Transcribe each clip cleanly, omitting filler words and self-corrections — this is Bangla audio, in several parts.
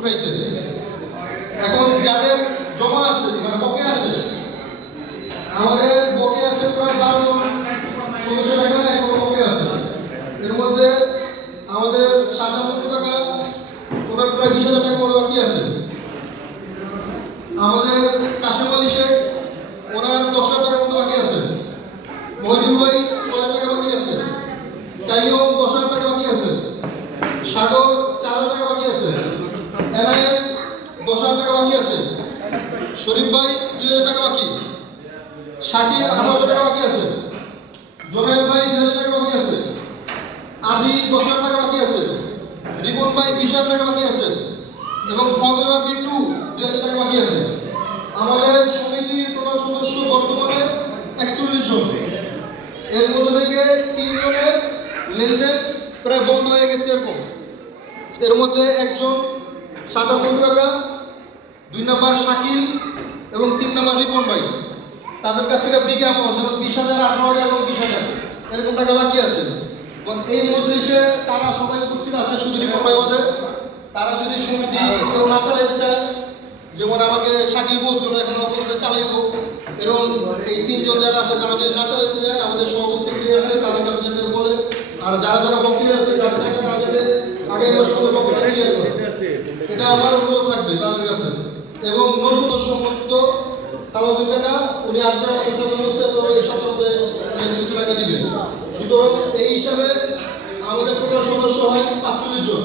উঠাইছে। এখন যাদের জমা আছে মানে বকে আছে, আমাদের বকে আছে প্রায় 12 জন 1600 টাকা এখন বকে আছে। এর মধ্যে আমাদের সাধারণ টাকা ওনার প্রায় 20,000 টাকা মতো বাকি আছে। আমাদের কাশেম আলী শেখ ওনার 10,000 টাকা মতো বাকি আছে। মহিদুল ভাই 6,000 টাকা বাকি আছে। কাইয়ুম 10,000 টাকা বাকি আছে। সাগর 4,000 টাকা বাকি আছে। এনায়েত 10,000 টাকা বাকি আছে। শরীফ ভাই 2,000 টাকা বাকি। শাকির 18,000 টাকা বাকি আছে। জোনায়েদ ভাই 2,000 টাকা বাকি আছে। আদি 10,000 টাকা বাকি আছে। রিপন ভাই 20,000 টাকা বাকি আছে এবং ফজলা বিট্টু 2,000 টাকা বাকি আছে। আমাদের সমিতির টোটাল সদস্য বর্তমানে 41 জন। এর মধ্যে থেকে 3 জনের লেনদেন প্রায় বন্ধ হয়ে গেছে এরকম। এর মধ্যে একজন সাধারণ টাকা, 2 নম্বর শাকিল এবং 3 নম্বর রিপন ভাই, তাদের কাছ থেকে বিজ্ঞাপন যেমন 20,000, 18,000 এবং 20,000 এরকম টাকা বাকি আছে। এই মজলিসে তারা সবাই উপস্থিত আছে, শুধু রিপন ভাই বাদে। তারা যদি সমিতি কেউ না চালাইতে চায়, যেমন আমাকে শাকিল বলছিল এখন বলতে চালাইব, এরকম এই 3 জন যারা আছে তারা যদি না চালাইতে যায়, আমাদের সভাপতি সেক্রেটারি আছে তাদের কাছে যাতে বলে। আর যারা যারা বকি আছে যাদের টাকা তারা যাতে আগামী মাস মধ্যে বকিটা ক্লিয়ার করে, এটা আমার অনুরোধ থাকবে তাদের কাছে। এবং নতুন সম্পর্কিত সালাউদ্দিন টাকা উনি আসবে আমাদের সাথে বলছে, তো এই সপ্তাহে কিছু টাকা দিবে। সুতরাং এই হিসাবে আমাদের টোটাল সদস্য হয় 45 জন।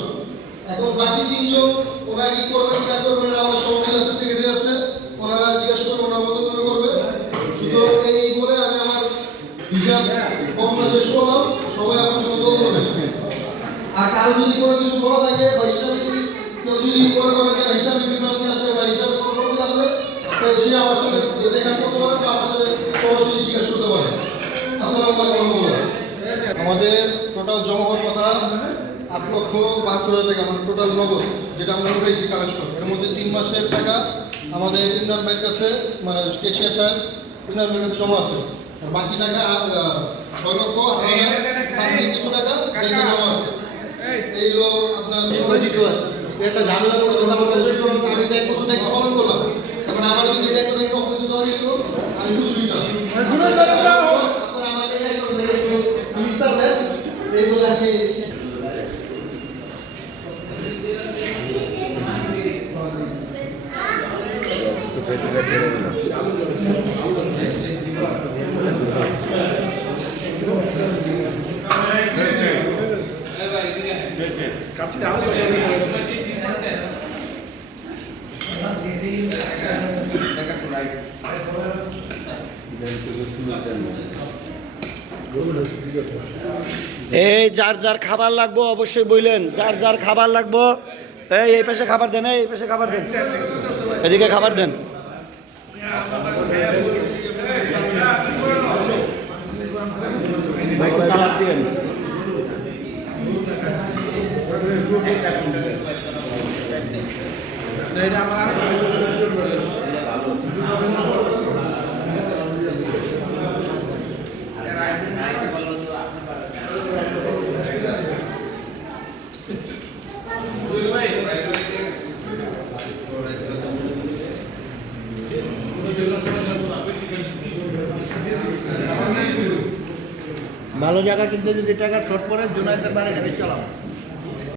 এখন বাকি 3 জন ওনারা কি করবে কি না করবে এটা আমাদের সভাপতি আছে, সেক্রেটারি আছে, ওনারা জিজ্ঞেস করবে, ওনার মতো করে করবে। সুতরাং এই বলে আমি আমার হিসাব বর্ণনা শেষ করলাম। সবাই আমার জন্য দোয়া করবেন। আর কারো যদি কোনো কিছু বলা থাকে বা হিসাবে কেউ যদি মনে করে যে হিসাবে বিভ্রান্তি আছে বা হিসাবে কোনো প্রবলেম আছে, সে আমার সাথে দেখা করতে পারে বা আমার সাথে সরাসরি জিজ্ঞেস করতে পারে। আসসালামু আলাইকুম। আমাদের টোটাল জমা হওয়ার কথা 8,72,000 টাকা, মানে টোটাল নগদ যেটা আমরা উঠেছি কালেকশন। এর মধ্যে 3 মাসের টাকা আমাদের ইমরান ভাইয়ের কাছে, মানে কেশিয়া সাহেব ইমরান ভাইয়ের কাছে জমা আছে। আর বাকি টাকা 6,18,000 কিছু টাকা ব্যাংকে জমা আছে। এই হলো আপনার জিত আছে। একটা ঝামেলা করে কথা বলতে আমি তো 1 বছর দায়িত্ব পালন করলাম। এখন আমার যদি দায়িত্ব থেকে অবহিত দেওয়া যেত আমি খুশি হইতাম। আপনারা আমাকে একটু বিস্তার দেন এইগুলো আর কি। এই যার যার খাবার লাগবো অবশ্যই বললেন, যার যার খাবার লাগবো এই পাশে খাবার দেন, এই পাশে খাবার দেন, এদিকে খাবার দেন। সালাদ দিন। ভালো জায়গা কিনতে যদি টাকা শর্ট পড়ে জোনাইদের বাড়ি চালাও।